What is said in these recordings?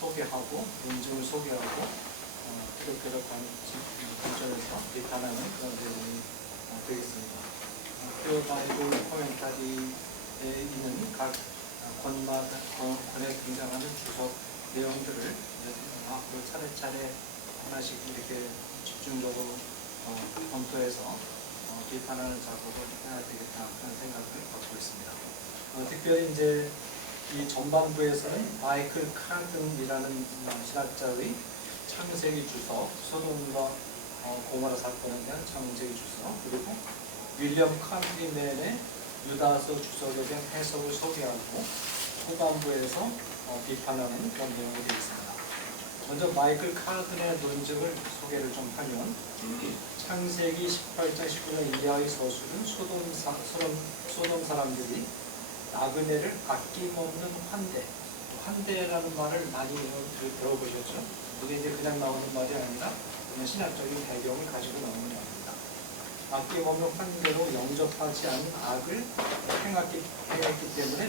소개하고 논증을 소개하고 그런 관점에서 비판하는 그런 내용이 되겠습니다. 그 바이블 코멘터리에 있는 각 권에 등장하는 주석 내용들을 앞으로 차례차례 하나씩 이렇게 집중적으로 검토해서 비판하는 작업을 해야 되겠다 그런 생각을 갖고 있습니다. 특별히 이제 이 전반부에서는 마이클 카든이라는 신학자의 창세기 주석, 소돔과 고모라 사건에 대한 창세기 주석, 그리고 윌리엄 칸트리맨의 유다서 주석에 대한 해석을 소개하고 후반부에서 비판하는 그런 내용이 되겠습니다. 먼저 마이클 카든의 논증을 소개를 좀 하면 창세기 18장 19절 이하의 서술은 소돔 사람들이 나그네를 아낌없는 환대라는 말을 많이 들어보셨죠? 이게 이제 그냥 나오는 말이 아니라 그냥 신학적인 배경을 가지고 나오는 말입니다. 아낌없는 환대로 영접하지 않은 악을 행했기 때문에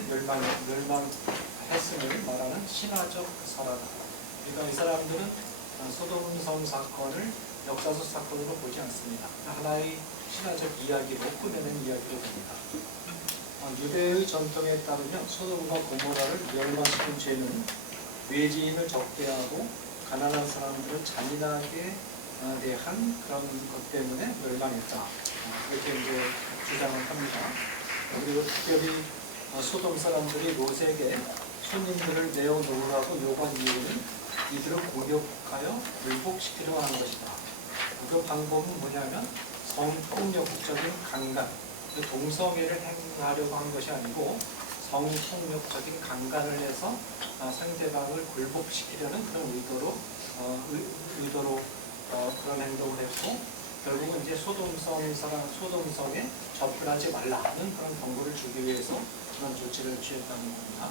멸망했음을 말하는 신화적 설화다. 그러니까 이 사람들은 소돔성 사건을 역사적 사건으로 보지 않습니다. 하나의 신화적 이야기로 꾸며낸 이야기로 봅니다. 유대의 전통에 따르면 소돔과 고모라를 멸망시킨 죄는 외지인을 적대하고 가난한 사람들을 잔인하게 대한 그런 것 때문에 멸망했다. 이렇게 이제 주장을 합니다. 그리고 특별히 소돔 사람들이 롯에게 손님들을 내어놓으라고 요구한 이유는 이들을 공격하여 굴복시키려고 하는 것이다. 그 방법은 뭐냐면 성폭력적인 강간, 동성애를 행하려고 한 것이 아니고 성폭력적인 강간을 해서 상대방을 굴복시키려는 그런 의도로 그런 행동을 했고, 결국은 이제 소돔성에 접근하지 말라는 그런 경고를 주기 위해서 그런 조치를 취했다는 겁니다.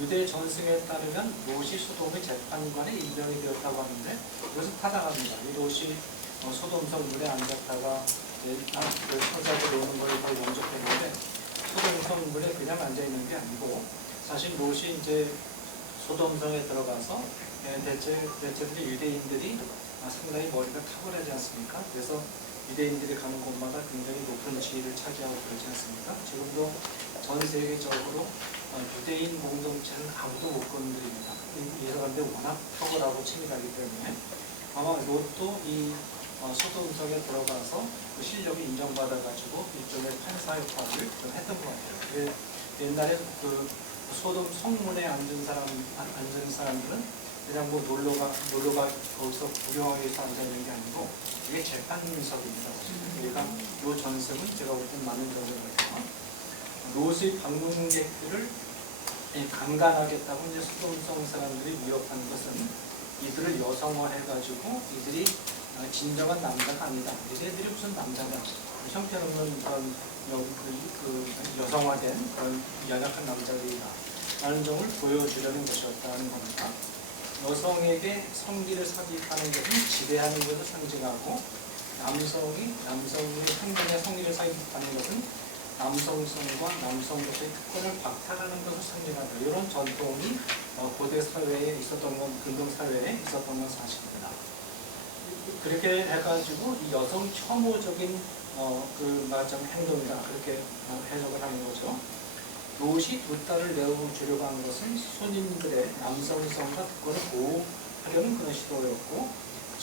유대 전승에 따르면 롯이 소돔의 재판관에 임명이 되었다고 하는데 이것은 타당합니다. 이 롯이 소돔성 문에 앉았다가 천사들이 오는 걸 거의 영접했는데 소돔성 문에 그냥 앉아있는 게 아니고 사실 롯이 이제 소돔성에 들어가서 대체로 유대인들이 상당히 머리가 탁월하지 않습니까? 그래서 유대인들이 가는 곳마다 굉장히 높은 지위를 차지하고 그러지 않습니까? 지금도 전 세계적으로 유대인 공동체는 아무도 못 건드립니다. 이 사람들이 워낙 탁월하고 치밀하기 때문에 아마 롯도 이 소돔성에 들어가서 그 실력이 인정받아가지고 일종의 판사 역할을 했던 것 같아요. 옛날에 그 소돔 성문에 앉은 사람들은 그냥 뭐 놀러가 거기서 구경하기 위해서 앉아있는 게 아니고 이게 재판석입니다. 그러니까 이 전승은 제가 볼 땐 많은 전승을 롯의 방문객들을 강간하겠다고 이제 소돔성 사람들이 위협하는 것은 이들을 여성화해가지고 이들이 진정한 남자가 아니다. 얘들이 무슨 남자냐? 형편없는 그런 여성화된 그런 연약한 남자들이다. 라는 점을 보여주려는 것이었다는 겁니다. 여성에게 성기를 삽입하는 것은 지배하는 것을 상징하고 남성의 행동에 성기를 삽입하는 것은 남성성과 남성으로서의 특권을 박탈하는 것을 상징한다. 이런 전통이 고대 사회에 있었던 건, 근동 사회에 있었던 건 사실입니다. 그렇게 해가지고 이 여성 혐오적인 행동이다. 그렇게 해석을 하는 거죠. 롯이 두 딸을 내어주려고 한 것은 손님들의 남성성과 특권을 보호하려는 그런 시도였고,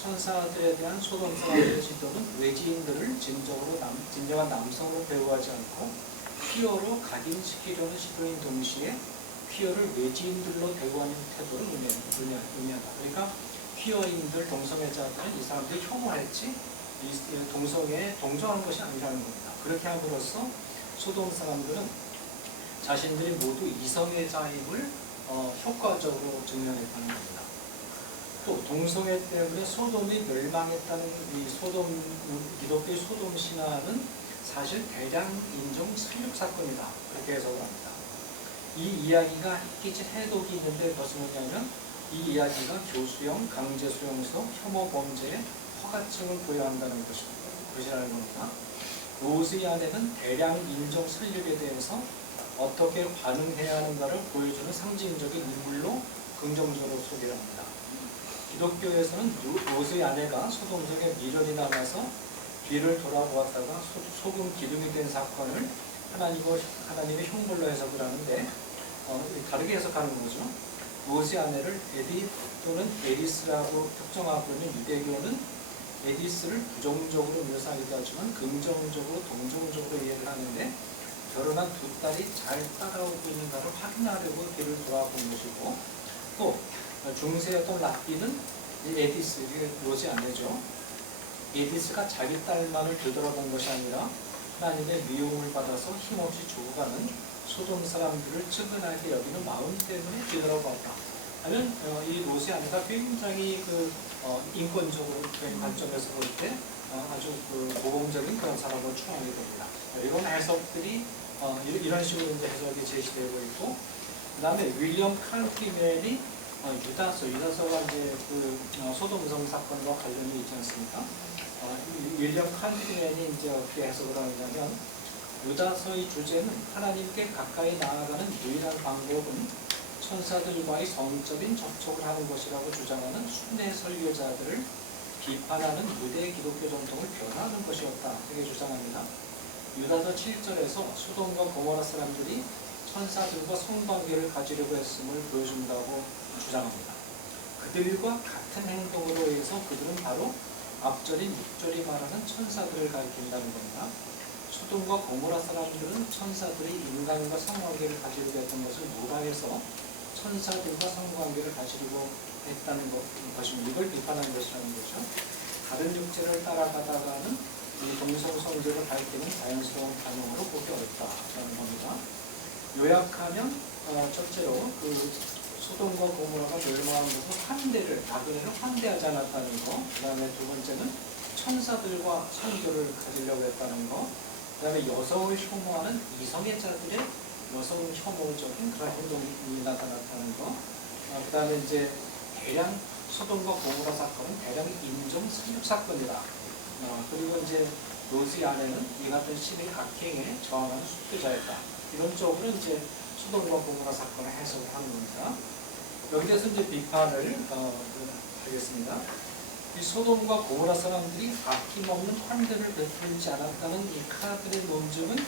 천사들에 대한 소돔 사람들의 시도는 외지인들을 진정한 남성으로 배우하지 않고 퀴어로 각인시키려는 시도인 동시에 퀴어를 외지인들로 대우하는 태도를 의미한다. 그러니까 퀴어인들, 동성애자들은 이 사람들이 혐오했지 이 동성애에 동정한 것이 아니라는 겁니다. 그렇게 함으로써 소돔 사람들은 자신들이 모두 이성애자임을 효과적으로 증명했다는 겁니다. 또 동성애 때문에 소돔이 멸망했다는 이 기독교의 소돔 신화는 사실 대량 인종 살육 사건이다. 그렇게 해석을 합니다. 이 이야기가 끼친 해독이 있는데 무슨 뭐냐면 이 이야기가 교수형, 강제 수용소, 혐오 범죄의 허가증을 부여한다는 것이라는 겁니다. 롯의 아내는 대량 인종 살육에 대해서 어떻게 반응해야 하는가를 보여주는 상징적인 인물로 긍정적으로 소개를 이야기합니다. 기독교에서는 롯의 아내가 소돔성에 미련이 남아서 뒤를 돌아보았다가 소금 기둥이 된 사건을 하나님의 흉물로 해석을 하는데 다르게 해석하는 거죠. 롯의 아내를 에디 또는 에리스라고 특정하고 있는 유대교는 에디스를 부정적으로 묘사하기도 하지만 긍정적으로 동정적으로 이해를 하는데 결혼한 두 딸이 잘 따라오고 있는가를 확인하려고 뒤를 돌아본 것이고, 또 중세였던 랍비는 에디스, 이게 롯의 아내죠. 에디스가 자기 딸만을 되돌아본 것이 아니라 하나님의 미움을 받아서 힘없이 죽어가는 소돔 사람들을 측은하게 여기는 마음 때문에 뒤돌아봤다 하면 이 롯의 아내가 굉장히 인권적으로 관점에서 볼 때 아주 모범적인 그런 사람으로 추앙하게 됩니다. 이런 해석들이 이런 식으로 이제 해석이 제시되고 있고, 그 다음에 윌리엄 칸트리맨이 유다서가 이제 소돔성 사건과 관련이 있지 않습니까? 윌리엄 칸트리맨이 이제 어떻게 해석을 하느냐면, 유다서의 주제는 하나님께 가까이 나아가는 유일한 방법은 천사들과의 성적인 접촉을 하는 것이라고 주장하는 순회 설교자들을 비판하는 유대 기독교 전통을 변화하는 것이었다, 이렇게 주장합니다. 유다서 7절에서 소돔과 고모라 사람들이 천사들과 성관계를 가지려고 했음을 보여준다고 주장합니다. 그들과 같은 행동으로 해서 그들은 바로 앞절인 6절이 말하는 천사들을 가리킨다는 겁니다. 소돔과 고모라 사람들은 천사들이 인간과 성관계를 가지려고 했던 것을 모락해서 천사들과 성관계를 가지려고 했다는 것입니다. 이걸 비판하는 것이라는 거죠. 다른 육체를 따라가다가는 이 동성 성질을 밝히는 자연스러운 반응으로 보기 어렵다라는 겁니다. 요약하면 첫째로 소돔과 고모라가 멸망한 것은 나그네를 환대하지 않았다는 거. 그 다음에 두 번째는 천사들과 성교를 가지려고 했다는 거. 그 다음에 여성을 혐오하는 이성애자들의 여성 혐오적인 그런 행동이 나타났다는 거. 그 다음에 이제 대량 소돔과 고모라 사건은 대량 인종 살육 사건이다. 그리고 이제 롯의 아내는 이 같은 신의 악행에 저항하는 순교자였다. 이런 쪽으로 이제 소돔과 고모라 사건을 해석을 하는 겁니다. 여기에서 이제 비판을 하겠습니다. 이 소돔과 고모라 사람들이 아낌없는 환대를 베풀지 않았다는 이 카드의 논증은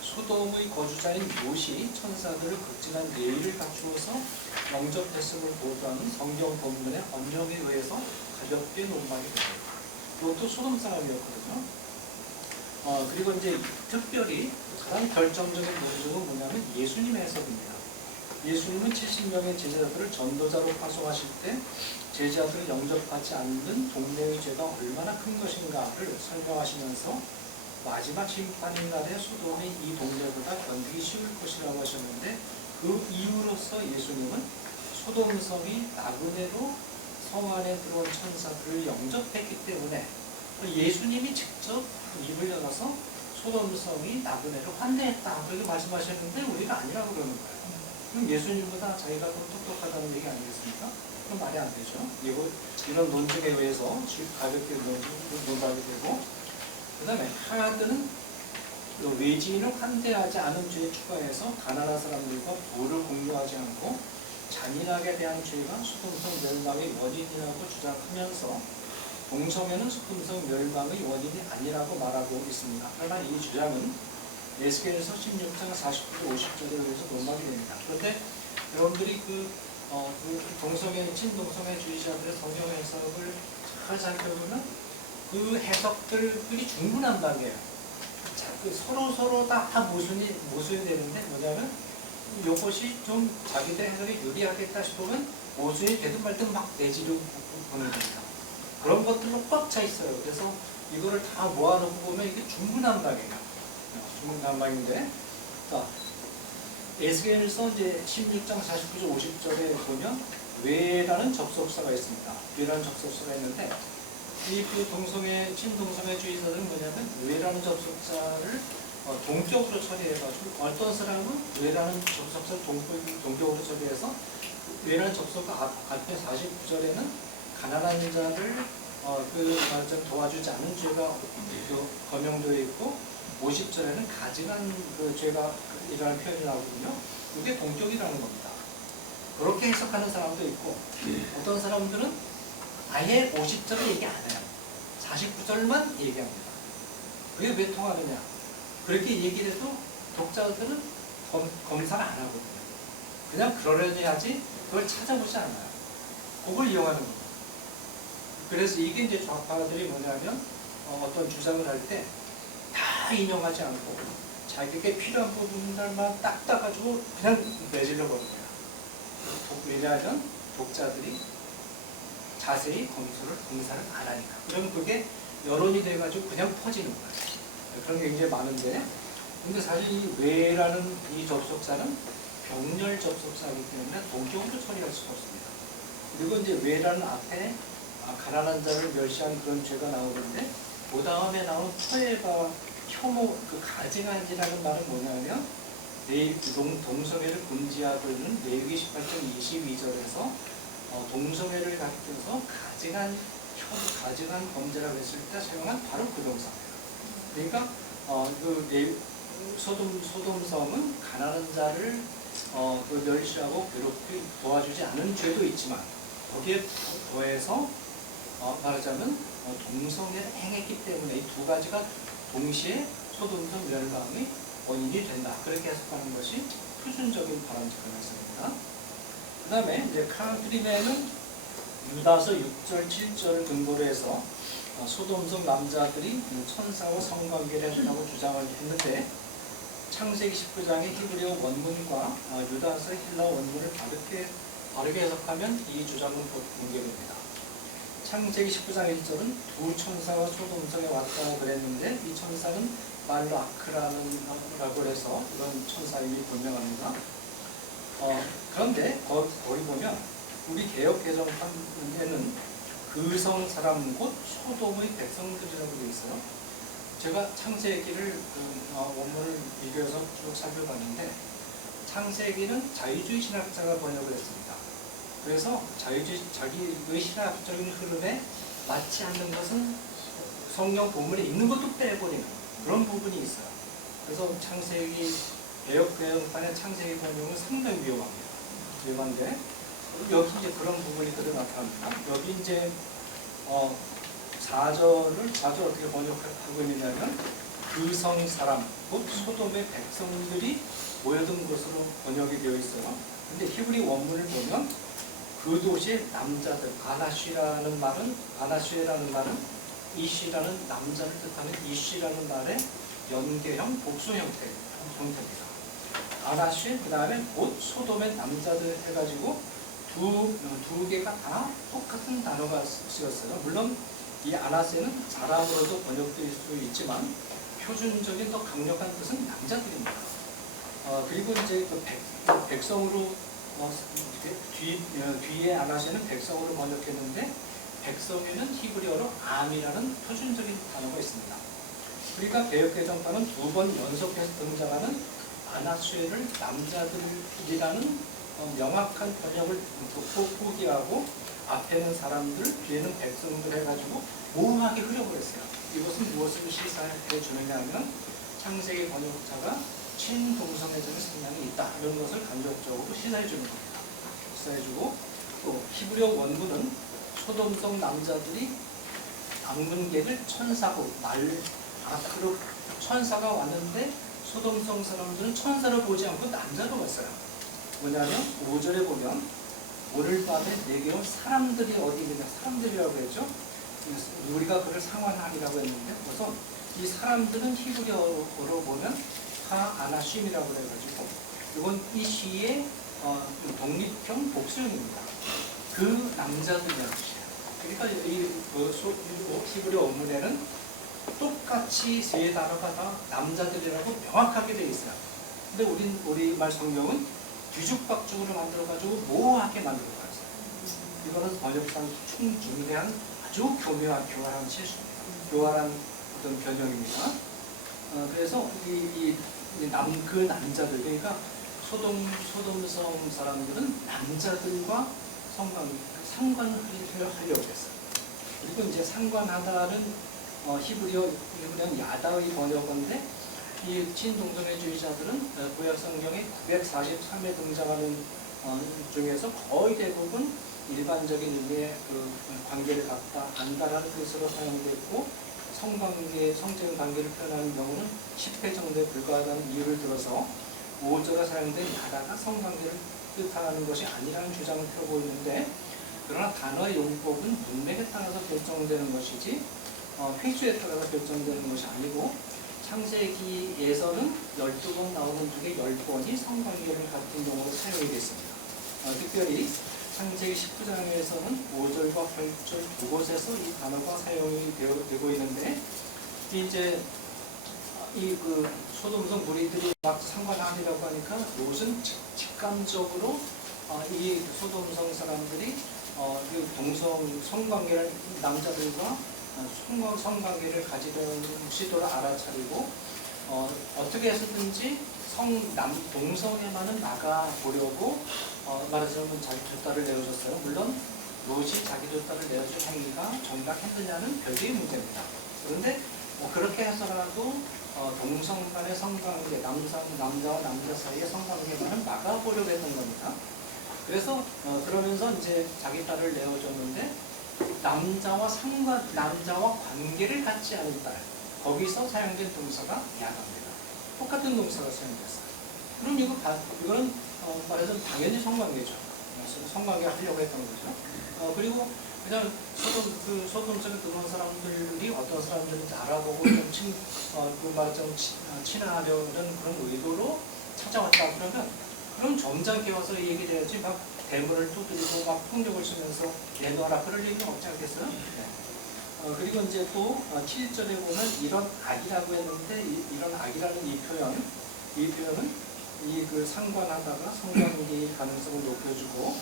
소돔의 거주자인 롯이 천사들을 극진한 예의를 갖추어서 영접했음을 보도하는 성경 본문의 언령에 의해서 가볍게 논박이 됩니다. 롯도 소돔 사람이었거든요. 그리고 이제 특별히 가장 결정적인 논증은 뭐냐면 예수님의 해석입니다. 예수님은 70명의 제자들을 전도자로 파송하실 때 제자들을 영접하지 않는 동네의 죄가 얼마나 큰 것인가를 설명하시면서 마지막 심판의 날에 소돔이 이 동네보다 견디기 쉬울 것이라고 하셨는데, 그 이유로서 예수님은 소돔성이 나그네로 성 안에 들어온 천사들을 영접했기 때문에 예수님이 직접 입을 열어서 소돔성이 나그네를 환대했다, 그렇게 말씀하셨는데 우리가 아니라고 그러는 거예요. 그럼 예수님보다 자기가 더 똑똑하다는 얘기 아니겠습니까? 그럼 말이 안 되죠. 이런 논증에 의해서 가볍게 논박이 되고, 그 다음에 하드는 외지인을 환대하지 않은 죄에 추가해서 가나안 사람들과 부를 공유하지 않고 잔인하게 대한 죄가 소돔성 멸망의 원인이라고 주장하면서 동성애는 소돔성 멸망의 원인이 아니라고 말하고 있습니다. 그러나 이 주장은 에스겔서 16장 49절 50절에 의해서 논박이 됩니다. 그런데 여러분들이 동성애, 친동성애 주의자들의 성경 해석을 잘 살펴보면 그 해석들이 중구난방이에요. 서로 다 모순이 되는데, 뭐냐면 이것이 좀 자기들 해석이 유리하겠다 싶으면 모순이 되든 말든 막 내지르고 보는 겁니다. 그런 것들로 꽉 차 있어요. 그래서 이거를 다 모아놓고 보면 이게 중구난방이에요. 중구난방인데, 자, 에스겔서 이제 16장 49절 50절에 보면 외라는 접속사가 있습니다. 외라는 접속사가 있는데, 친동성애 주의자들은 뭐냐면 외라는 접속사를 동격으로 처리해가지고, 어떤 사람은 외라는 접속사를 동격으로 처리해서 외라는 접속사 앞에 49절에는 가난한 자를 도와주지 않은 죄가 거명되어 있고, 50절에는 가증한 죄가 이라는 표현이 나오거든요. 이게 동격이라는 겁니다. 그렇게 해석하는 사람도 있고 어떤 사람들은 아예 50절을 얘기 안 해요. 49절만 얘기합니다. 그게 왜 통하느냐? 그렇게 얘기를 해도 독자들은 검사를 안 하거든요. 그냥 그러려니 하지 그걸 찾아보지 않아요. 그걸 이용하는 겁니다. 그래서 이게 이제 좌파들이 뭐냐면 어떤 주장을 할 때 다 인용하지 않고 자기에게 필요한 부분들만 딱 따가지고 그냥 내질러 버린 거예요. 왜냐하면 독자들이 자세히 검사를 안 하니까. 그러면 그게 여론이 돼가지고 그냥 퍼지는 거예요. 그런 게 굉장히 많은데, 근데 사실 이 외라는 이 접속사는 병렬 접속사이기 때문에 동격으로 처리할 수가 없습니다. 그리고 이제 외라는 앞에 가난한 자를 멸시한 그런 죄가 나오는데, 그 다음에 나온 토해가 혐오, 그 가증한이라는 말은 뭐냐면 동성애를 금지하고 있는 레위기 18장 22절에서 동성애를 가리켜서 가증한 범죄라고 했을 때 사용한 바로 그 동사예요. 그러니까 소돔성은 가난한 자를 멸시하고 괴롭히 도와주지 않은 죄도 있지만 거기에 더해서 말하자면 동성애를 행했기 때문에 이 두 가지가 동시에 소돔성 멸망의 원인이 된다. 그렇게 해석하는 것이 표준적인 바람직한 해석입니다. 그 다음에 이제 카트리메는 유다서 6절, 7절을 근거로 해서 소돔성 남자들이 천사와 성관계를 했다고 주장을 했는데, 창세기 19장의 히브리어 원문과 유다서 헬라어 원문을 바르게 해석하면 이 주장은 붕괴됩니다. 창세기 19장 1절은 두 천사가 소돔성에 왔다고 그랬는데, 이 천사는 말로 아크라고 해서 이런 천사임이 분명합니다. 그런데 거기 보면 우리 개역 개정판에는 그성 사람 곧 소돔의 백성들이라고 되어 있어요. 제가 창세기를 원문을 비교해서 쭉 살펴봤는데, 창세기는 자유주의 신학자가 번역을 했습니다. 그래서 자기의 신학적인 흐름에 맞지 않는 것은 성경 본문에 있는 것도 빼버리는 그런 부분이 있어요. 그래서 창세기 개역판의 창세기 번역은 상당히 위험한데 여기 이제 그런 부분이 그대로 나타납니다. 여기 이제 4절 어떻게 번역하고 있느냐면 그성 사람 곧 소돔의 백성들이 모여든 것으로 번역이 되어 있어요. 근데 히브리 원문을 보면 그 도시의 남자들, 아나쉬라는 말은 이쉬라는 남자를 뜻하는 이쉬라는 말의 연계형 복수 형태입니다. 아나쉬 그 다음에 곧 소돔의 남자들 해가지고 두 개가 다 똑같은 단어가 쓰였어요. 물론 이 아나세는 사람으로도 번역될 수 있지만 표준적인 더 강력한 뜻은 남자들입니다. 그리고 이제 그 백성으로 뒤에 아나세는 백성으로 번역했는데, 백성에는 히브리어로 암이라는 표준적인 단어가 있습니다. 그러니까 개역개정판은 두 번 연속해서 등장하는 아나쉐를 남자들이라는 명확한 번역을 포기하고 앞에는 사람들, 뒤에는 백성들 해가지고 모호하게 흐려버렸어요. 이것은 무엇을 시사해 주느냐 하면 창세기 번역자가 친동성애적인 성향이 있다, 이런 것을 간접적으로 시사해 주는 겁니다. 시사해주고, 또 히브리어 원문은 소돔성 남자들이 방문객을 천사고 아크로 천사가 왔는데 소돔성 사람들은 천사를 보지 않고 남자로 왔어요. 뭐냐면 5절에 보면 오늘 밤에 내게 온 사람들이 어디 있느냐, 사람들이라고 했죠. 우리가 그를 상환하리라고 했는데, 그래서 이 사람들은 히브리어로 보면 하아나심이라고 해가지고 이건 이 시의 독립형 복수형입니다. 그 남자들이라는 뜻이에요. 그러니까 이 히브리어 원문에는 똑같이 세 단어가 다 남자들이라고 명확하게 되어 있어요. 근데 우리말 성경은 뒤죽박죽으로 만들어가지고 모호하게 만들어가요. 이거는 번역상 충중대한 아주 교활한 실수입니다. 교활한 어떤 변형입니다. 그래서 그 남자들, 그러니까 소돔성 사람들은 남자들과 상관을 하려고 했어요. 그리고 이제 상관하다는 히브리어는 야다의 번역어인데, 이 친동성애주의자들은 구약 성경에 943에 등장하는 중에서 거의 대부분 일반적인 의미의 그 관계를 갖다 안다라는 뜻으로 사용됐고, 성적인 관계를 표현하는 경우는 10회 정도에 불과하다는 이유를 들어서 5조가 사용된 나라가 성관계를 뜻하는 것이 아니라는 주장을 펴고 있는데, 그러나 단어의 용법은 문맥에 따라서 결정되는 것이지 획수에 따라서 결정되는 것이 아니고, 창세기에서는 12번 나오는 중에 10번이 성관계를 같은 용어로 사용이 됐습니다. 특별히 창세기 19장에서는 5절과 8절 두 곳에서 이 단어가 사용이 되고 있는데, 이제 이 그 소돔성 무리들이 막 상관하리라고 하니까 롯은 직감적으로 이 소돔성 사람들이 그 동성 성관계를 남자들과 성관계를 가지려는 시도를 알아차리고 어떻게 해서든지 동성애만은 나가보려고 말하자면 자기 두 딸을 내어줬어요. 물론 롯이 자기 두 딸을 내어준 행위가 정당했느냐는 별개의 문제입니다. 그런데 그렇게 해서라도 동성 간의 성관계, 남자와 남자 사이의 성관계만은 막아보려고 했던 겁니다. 그래서 그러면서 이제 자기 딸을 내어줬는데, 남자와 관계를 갖지 않은 딸, 거기서 사용된 동사가 야합니다. 똑같은 동사가 사용됐어요. 그럼 이거는 말하자면 당연히 성관계죠. 성관계 하려고 했던 거죠. 그리고 그냥 소돔성에 들어온 사람들이 어떤 사람들인지 알아보고 말하자면 친하려는 그런 의도로 찾아왔다 그러면, 그럼 점잖게 와서 얘기를 해야지 막 대문을 두드리고 막 폭력을 쓰면서 내놔라 그럴 얘기는 없지 않겠어요? 네. 그리고 이제 또 7절에 보면 이런 악이라고 했는데, 이런 악이라는 이 표현은 그 상관하다가 성관계의 가능성을 높여주고,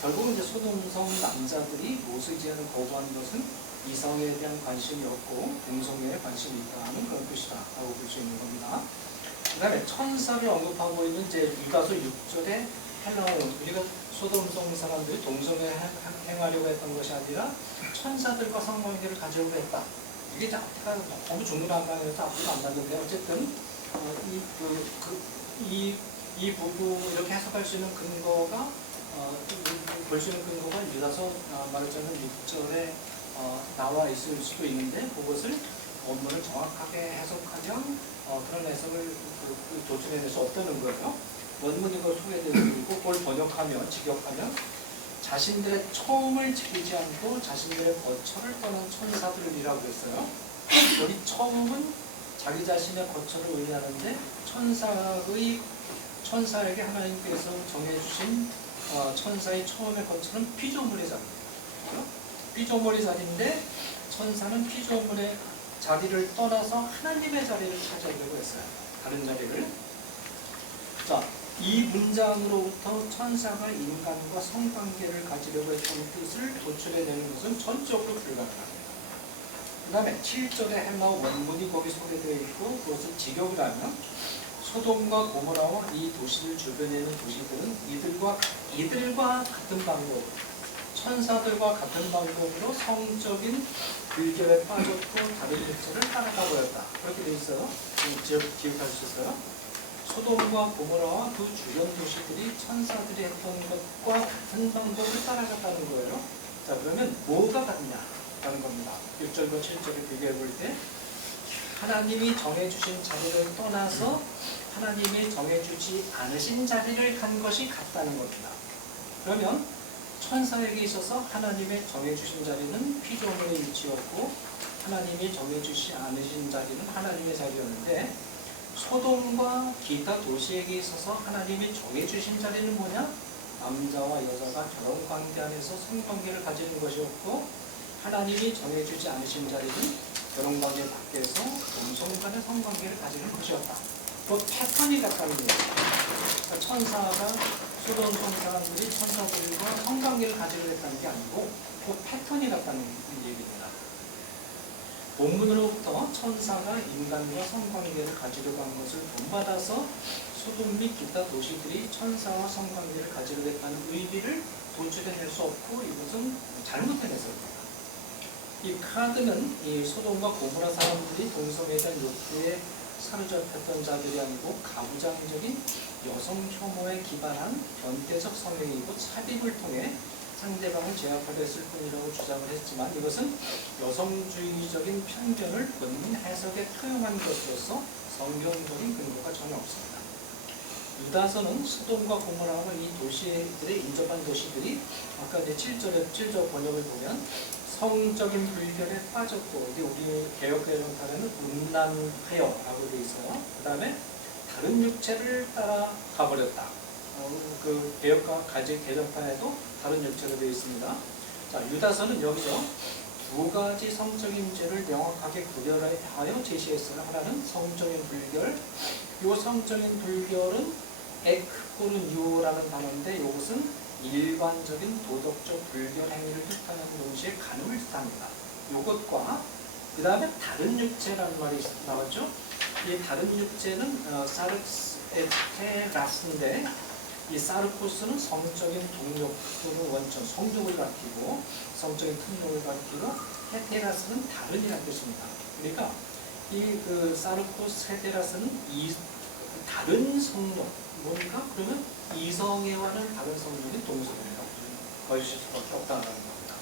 결국은 이제 소돔성 남자들이 롯의 제안을 거부한 것은 이성에 대한 관심이 없고 동성애에 관심이 있다는 그런 뜻이다 라고 볼 수 있는 겁니다. 그 다음에 천사를 언급하고 있는 이제 유다서 6절에 헬라어는, 우리가 소돔성 사람들이 동성애 행하려고 했던 것이 아니라 천사들과 성관계를 가지려고 했다. 이게 너무 중구난방해서 앞으로 안 맞는데, 어쨌든 이 부분 이렇게 해석할 수 있는 근거가 볼 수 있는 근거가 유다서 말하자면 6절에 나와 있을 수도 있는데, 그것을 원문을 정확하게 해석하면 그런 해석을 도출해낼 수 없다는 거예요. 원문이 그걸 소개되고 있고, 그걸 번역하면, 직역하면 자신들의 처음을 지키지 않고 자신들의 거처를 떠난 천사들이라고 했어요. 여기 처음은 자기 자신의 거처를 의미하는데, 천사에게 하나님께서 정해주신 천사의 처음의 거처는 피조물의 자리입니다. 피조물의 자리인데, 천사는 피조물의 자리를 떠나서 하나님의 자리를 차지하려고 했어요. 다른 자리를. 자, 이 문장으로부터 천사가 인간과 성관계를 가지려고 했던 뜻을 도출해내는 것은 전적으로 불가능합니다. 그 다음에 7절에 헬라어 원문이 거기 소개되어 있고, 그것을 직역을 하면 소돔과 고모라와 이 도시들 주변에 있는 도시들은 이들과 같은 방법, 천사들과 같은 방법으로 성적인 불결에 빠졌고 다른 백성을 따라가 버렸다. 그렇게 되어 있어요. 기억할 수 있어요. 소돔과 고모라와 그 주변 도시들이 천사들이 했던 것과 같은 방법을 따라갔다는 거예요. 자, 그러면 뭐가 같냐라는 겁니다. 6절과 7절을 비교해 볼 때, 하나님이 정해주신 자리를 떠나서 하나님이 정해주지 않으신 자리를 간 것이 같다는 겁니다. 그러면 천사에게 있어서 하나님의 정해주신 자리는 피조물의 위치였고, 하나님이 정해주지 않으신 자리는 하나님의 자리였는데, 소돔과 기타 도시에게 있어서 하나님이 정해주신 자리는 뭐냐? 남자와 여자가 결혼관계 안에서 성관계를 가지는 것이었고, 하나님이 정해주지 않으신 자리는 결혼관계 밖에서 동성 간의 성관계를 가지는 것이었다. 그 패턴이 같다는 거예요. 그러니까 천사가 소돔성 사람들이 천사들과 성관계를 가지려 했다는 게 아니고 그 패턴이 같다는 얘기입니다. 본문으로부터 천사가 인간과 성관계를 가지려고 한 것을 본받아서 소돔 및 기타 도시들이 천사와 성관계를 가지려 했다는 의미를 도출해낼 수 없고, 이것은 잘못된 해석입니다. 이 카드는 이 소돔과 고모라 사람들이 동성애에 대한 욕구에 사로잡혔던 자들이 아니고 가부장적인 여성 혐오에 기반한 변태적 성행위고 삽입을 통해 상대방을 제압하려 했을 뿐이라고 주장을 했지만 이것은 여성주의적인 편견을 본인 해석에 투영한 것으로서 성경적인 근거가 전혀 없습니다. 유다서는 소돔과 고모라는 이 도시들의 인접한 도시들이 아까 이제 7절 번역을 보면 성적인 불결에 빠졌고 이게 우리 개역개정판에는 음란하여라고 되어 있어요. 그 다음에 다른 육체를 따라 가버렸다. 그 개역과 개정판에도 다른 육체로 되어 있습니다. 자, 유다서는 여기서 두 가지 성적인 죄를 명확하게 구별하여 제시했어요. 하나는 성적인 불결. 이 성적인 불결은 에크포르뉴라는 단어인데 이것은 일반적인 도덕적 불결 행위를 뜻하는 동시에 간음을 뜻합니다. 이것과 그 다음에 다른 육체라는 말이 나왔죠. 이 다른 육체는 사르테라스인데 이 사르코스는 성적인 동력 또는 원천, 성욕을 가리키고 성적인 폭력을 가리키고 헤테라스는 다른이라는 뜻입니다. 그러니까 이 그 사르코스 헤테라스는 이 다른 성욕 뭔가 그러면 이성애와는 다른 성욕인 동성애라고 거주실 수밖에 없다는 겁니다.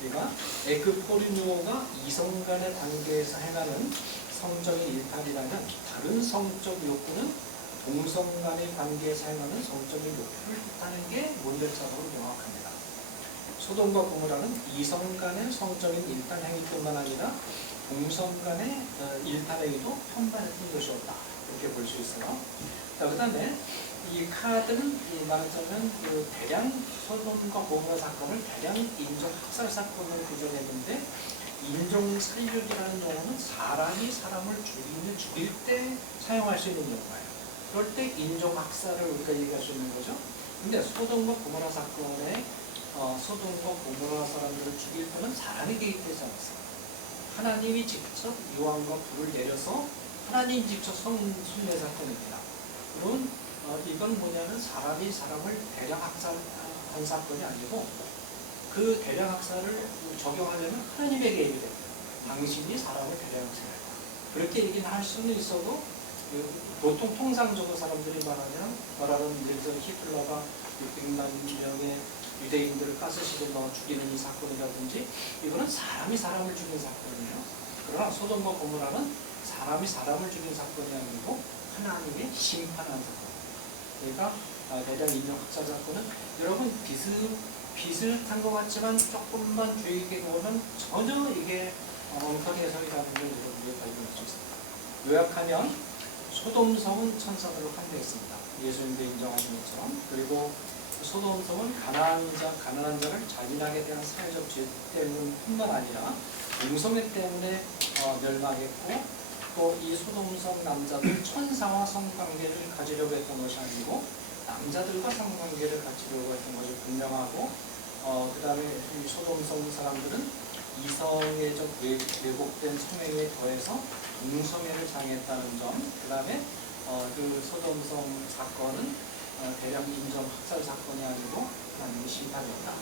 그러니까 에크포르뉴오가 이성 간의 관계에서 행하는 성적인 일탈이라면 다른 성적 욕구는 동성 간의 관계에서 행하는 성적인 욕구를 뜻하는 게 문절차적으로 명확합니다. 소돔과 고모라는 이성 간의 성적인 일탈 행위뿐만 아니라 동성 간의 일탈 행위도 편반했던 것이었다. 이렇게 볼 수 있어요. 자, 그 다음에 이 카드는 말하자면 그 대량 소돔과 고모라 사건을 대량 인종 학살 사건으로 규정했는데 인종 살육이라는 용어는 사람이 사람을 죽일 때 사용할 수 있는 용어예요. 그럴 때 인종 학살을 우리가 얘기할 수 있는 거죠. 근데 소돔과 고모라 사건에 소돔과 고모라 사람들을 죽일 때는 사람이 개입되지 않았어요. 하나님이 직접 유황과 불을 내려서 하나님이 직접 순례 사건입니다. 그럼 이건 뭐냐면 사람이 사람을 대량 학살한 사건이 아니고 그 대량 학살을 적용하려면 하나님의 개입이 됩니다. 당신이 사람을 대량 학살했다. 그렇게 얘기는 할 수는 있어도 보통 통상적으로 사람들이 말하는 예를 들어 히틀러가 600만 명의 유대인들을 가스실에 넣어 죽이는 이 사건이라든지 이거는 사람이 사람을 죽인 사건이에요. 그러나 소돔과 고모라는 사람이 사람을 죽인 사건이 아니고 하나님의 심판한 사건. 그러니까 대량 인종 학살 사건은 여러분 비슷한 것 같지만 조금만 주의 깊게 보면 전혀 이게 엉뚱한 해석이라는 걸 여러분이 발견할 수 있습니다. 요약하면 소돔성은 천사들로 판명했습니다. 예수님도 인정하신 것처럼. 그리고 소돔성은 가난한 자를 잔인하게 대한 사회적 죄 때문뿐만 아니라 동성애 때문에 멸망했고 또 이 소돔성 남자들 천사와 성관계를 가지려고 했던 것이 아니고 남자들과 성관계를 가지려고 했던 것이 분명하고 그 다음에 이 소돔성 사람들은 이성애적 왜곡된 성행위에 더해서 동성애를 장애했다는 점, 그 다음에 그 소돔성 사건은 대량 인종 학살 사건이 아니고 하나님의 심판이었다.